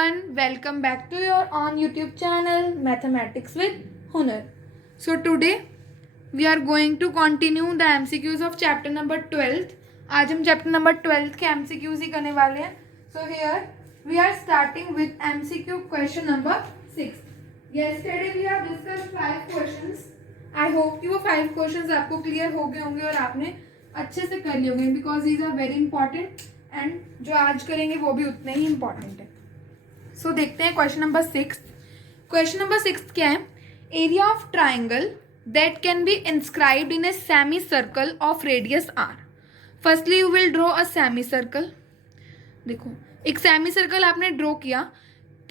everyone, welcome back to your on YouTube channel Mathematics with Hunar. So today we are going to continue the MCQs of chapter number 12th. आज हम chapter number 12th के MCQs ही करने वाले हैं. So here we are starting with MCQ question number 6. Yesterday we have discussed 5 questions. I hope कि वो 5 questions आपको clear हो गए होंगे और आपने अच्छे से कर लिए होंगे because these are very important and जो आज करेंगे वो भी उतने ही important है. So देखते हैं क्वेश्चन नंबर 6. क्वेश्चन नंबर 6 क्या है? Area of triangle that can be inscribed in a semi circle of radius r. Firstly you will draw a semi circle. देखो एक सेमी सर्कल आपने ड्रॉ किया.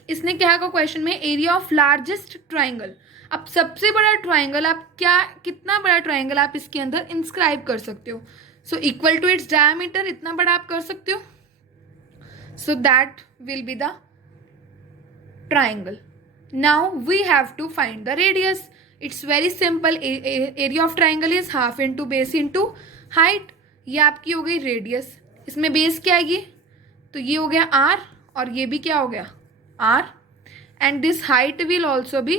इसने क्या कहा क्वेश्चन में? Area of largest triangle. अब सबसे बड़ा ट्राइंगल आप कितना बड़ा ट्राइंगल आप इसके अंदर इंस्क्राइब कर सकते हो? So equal to its diameter, इतना बड़ा आप कर सकते हो. So that will be the triangle. Now we have to find the radius. It's very simple. Area of triangle is half into base into height. ये आपकी हो गई रेडियस. इसमें बेस क्या आएगी? तो ये हो गया r और ये भी क्या हो गया? r. And this height will also be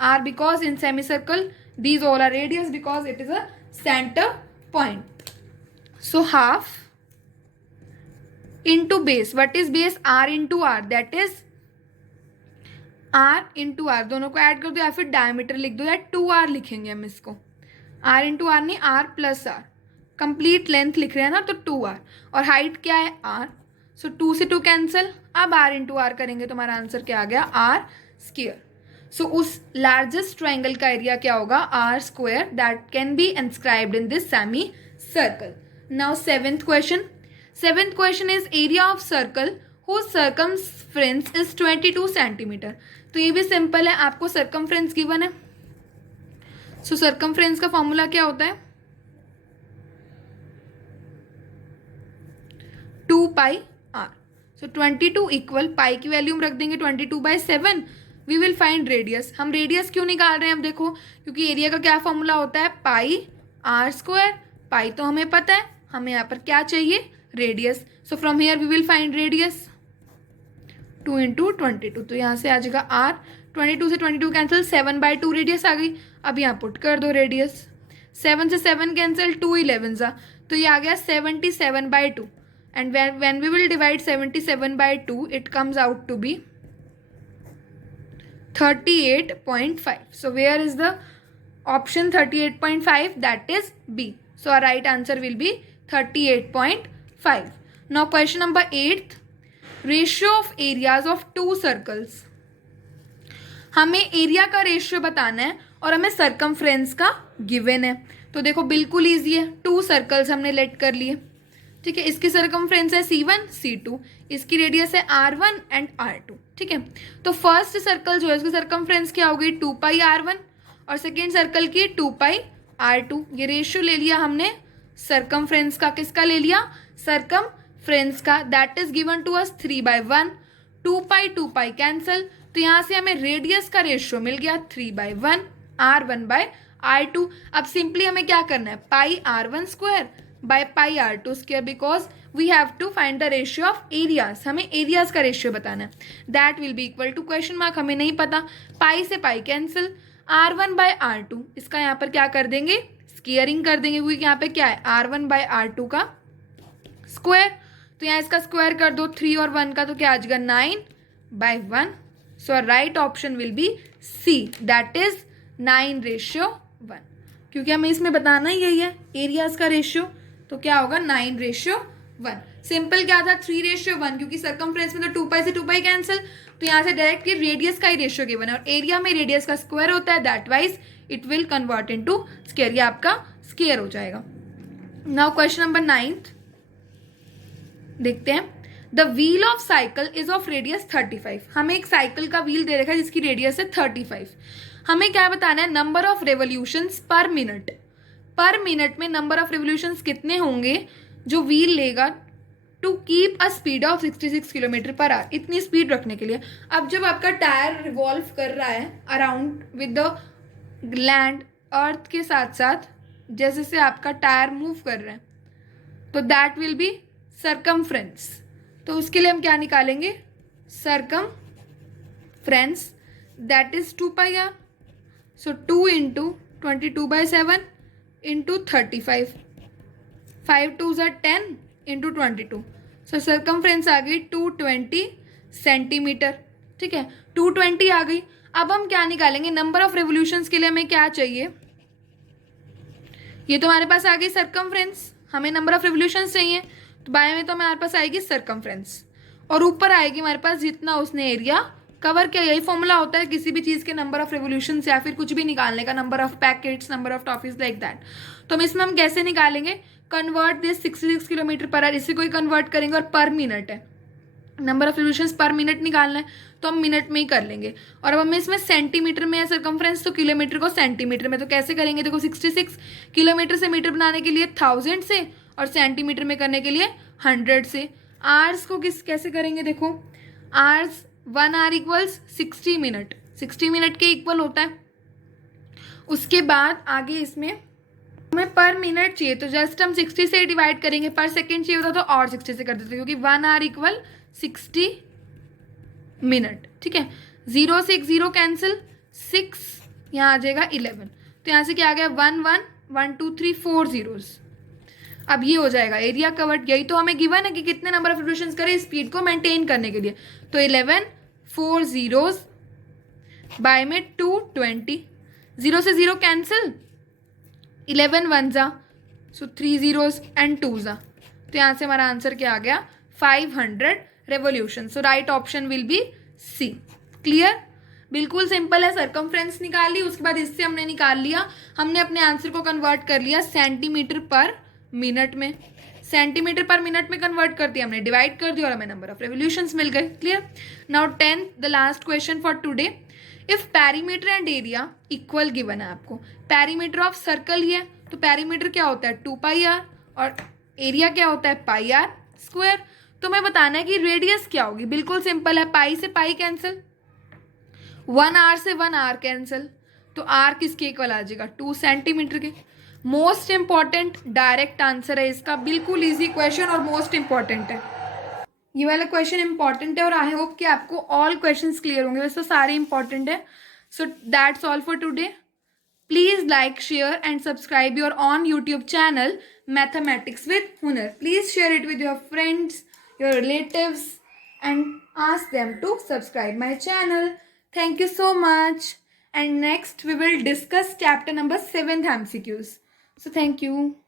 r because in semicircle these all are radius because it is a center point. So half into base. What is base? r into r. That is r into r. दोनों को add कर दो या फिर diameter लिख दो या 2r लिखेंगे हम इसको. आर इंटू आर नहीं, r plus r. Complete length लिख रहे हैं ना तो 2r. और हाइट क्या है? r. सो 2 से 2 कैंसिल. अब r इंटू आर करेंगे तो हमारा आंसर क्या आ गया? r square. सो उस लार्जेस्ट ट्राइंगल का एरिया क्या होगा? r square. That can be inscribed in this semi circle. Now seventh question. Seventh question is area of circle whose circumference is 22 centimetre. तो ये भी सिंपल है. आपको सर्कमफ्रेंस गिवन है. सो सर्कमफ्रेंस का फॉर्मूला क्या होता है? 2 पाई r. सो 22 इक्वल पाई की वैल्यू हम रख देंगे 22/7. We will find radius. हम रेडियस क्यों निकाल रहे हैं? अब देखो क्योंकि एरिया का क्या फॉर्मूला होता है? पाई r स्क्वायर. पाई तो हमें पता है. हमें यहाँ पर क्या चाहिए? Radius. So from here we will find radius. 2 into 22. तो यहाँ से आ जाएगा r. 22 से 22 कैंसिल. 7/2 रेडियस आ गई. अब यहाँ पुट कर दो रेडियस. 7 से 7 कैंसिल. 2 11 सा. तो ये आ गया 77/2. And when we will divide 77/2 it comes out to be 38.5. So where is the option 38.5? That is B. So our right answer will be 38.5. Now question number 8. Ratio of areas of 2 circles. हमें area का ratio बताना है और हमें circumference का given है. तो देखो बिल्कुल ईजी है. 2 सर्कल्स हमने लेट कर लिए. ठीक है. इसकी सर्कमफ्रेंस है C1 C2. इसकी रेडियस है R1 एंड R2. ठीक है. तो फर्स्ट सर्कल जो है उसकी सर्कमफ्रेंस क्या हो गई? 2 पाई R1 और सेकेंड सर्कल की 2 पाई R2. ये रेशियो ले लिया हमने सर्कमफ्रेंस का. किसका ले लिया? सर्कमफ्रेंस का. That is given to us 3/1. 2 pi cancel. तो यहाँ से हमें रेडियस का रेशियो मिल गया 3/1 R1/R2. अब सिंपली हमें क्या करना है? Pi R1 square by pi R2 square because we have to find the ratio of areas. हमें एरियाज का रेशियो बताना है. That will be equal to question mark. हमें नहीं पता. पाई से पाई कैंसिल. R1/R2 इसका यहाँ पर क्या कर देंगे? स्क्वायरिंग कर देंगे क्योंकि यहाँ पे क्या है? R1/R2 का स्क्वायर. तो यहाँ इसका स्क्वायर कर दो. 3 और 1 का तो क्या आ जाएगा? 9/1. So right option will be C. That is 9/1. क्योंकि हमें इसमें बताना ही यही है एरियाज का रेशियो. तो क्या होगा? 9/1. सिंपल क्या था? 3/1 क्योंकि सर्कमफ्रेंस में तो 2 पाई से 2 पाई कैंसिल. तो यहाँ से डायरेक्ट की रेडियस का ही रेशियो गिवन है और एरिया में रेडियस का स्क्वायर होता है. That wise it will convert into square. ये आपका स्क्वायर हो जाएगा. नाउ क्वेश्चन नंबर 9 देखते हैं. The wheel of cycle is of radius 35. हमें एक साइकिल का व्हील दे रखा है जिसकी रेडियस है 35. हमें क्या बताना है? Number of revolutions per minute. Per minute में नंबर ऑफ रेवोल्यूशंस कितने होंगे जो व्हील लेगा to keep a speed of 66 kilometre per hour. इतनी स्पीड रखने के लिए. अब जब आपका टायर रिवॉल्व कर रहा है अराउंड विद द लैंड अर्थ के साथ साथ जैसे से आपका टायर मूव कर रहा है तो दैट विल बी सर्कमफ्रेंस. तो उसके लिए हम क्या निकालेंगे? circumference, that is 2 pi r. So 2 into 22/7 into 35. 5 2s are 10 into 22. So circumference आ गई 220 सेंटीमीटर. ठीक है, 220 आ गई. अब हम क्या निकालेंगे, नंबर ऑफ रेवोल्यूशंस के लिए हमें क्या चाहिए. ये तो हमारे पास आ गई सर्कमफ्रेंस, हमें नंबर ऑफ रेवोल्यूशंस चाहिए. तो बाएं में तो हमारे पास आएगी सर्कमफ्रेंस और ऊपर आएगी हमारे पास जितना उसने एरिया कवर किया. यही फॉर्मूला होता है किसी भी चीज़ के नंबर ऑफ रेवोल्यूशंस या फिर कुछ भी निकालने का, number of packets, number of toffees, like that. तो इसमें हम कैसे निकालेंगे, convert this 66 kilometre per our, इसी को ही कन्वर्ट करेंगे और पर मिनट है, number of revolutions per minute निकालना है तो हम मिनट में ही कर लेंगे. और अब हमें इसमें सेंटीमीटर में है सर्कमफ्रेंस, तो किलोमीटर को सेंटीमीटर में. तो कैसे करेंगे, देखो 66 किलोमीटर से मीटर बनाने के लिए 1000 से और सेंटीमीटर में करने के लिए 100 से. आवर्स को कैसे करेंगे, देखो hours 1 hour equals 60 minute, 60 minute के इक्वल होता है. उसके बाद आगे इसमें हमें पर मिनट चाहिए तो जस्ट हम 60 से डिवाइड करेंगे. पर सेकेंड चाहिए होता तो और 60 से कर देते क्योंकि 1 आवर इक्वल 60 मिनट. ठीक है, 0 से 1 0 कैंसिल, 6 यहाँ आ जाएगा 11. तो यहाँ से क्या आ गया 1 1 1 2 3 4 zeros. अब ये हो जाएगा एरिया कवर्ड. यही तो हमें गिवन है कि कितने नंबर ऑफ रेवोल्यूशंस करें स्पीड को मेंटेन करने के लिए. तो 11 4 zeros बाय में 220, 0 से 0 कैंसिल, 11 1 जा, सो 3 zeros एंड 2 जा. तो यहाँ से हमारा आंसर क्या आ गया 500 revolution. So right option will be C. Clear, बिल्कुल सिंपल है. सर्कमफ्रेंस निकाल ली, उसके बाद इससे हमने निकाल लिया, हमने अपने आंसर को कन्वर्ट कर लिया सेंटीमीटर पर मिनट में. सेंटीमीटर पर मिनट में कन्वर्ट कर दिया हमने, डिवाइड कर दिया और हमें नंबर ऑफ रेवोल्यूशंस मिल गए. Clear. Now 10th the last question for today. If perimeter and area equal given है आपको, पैरीमीटर ऑफ सर्कल ही है तो पैरीमीटर क्या होता है 2 pi r और एरिया क्या होता है पाई आर स्क्वायर. तो मैं बताना है कि रेडियस क्या होगी. बिल्कुल सिंपल है, पाई से पाई कैंसिल, 1 आर से 1 आर कैंसिल, तो आर किसके इक्वल आ जाएगा 2 सेंटीमीटर के. मोस्ट इंपॉर्टेंट डायरेक्ट आंसर है इसका, बिल्कुल इजी क्वेश्चन और मोस्ट इंपॉर्टेंट है. ये वाला क्वेश्चन इंपॉर्टेंट है और आई होप कि आपको ऑल क्वेश्चंस क्लियर होंगे. वैसे तो सारे इंपॉर्टेंट है. So that's all for today. Please like, share and subscribe your on YouTube channel mathematics with Hunar. Please share it with your friends, your relatives and ask them to subscribe my channel. Thank you so much. And next we will discuss chapter number 7th MCQs. So thank you.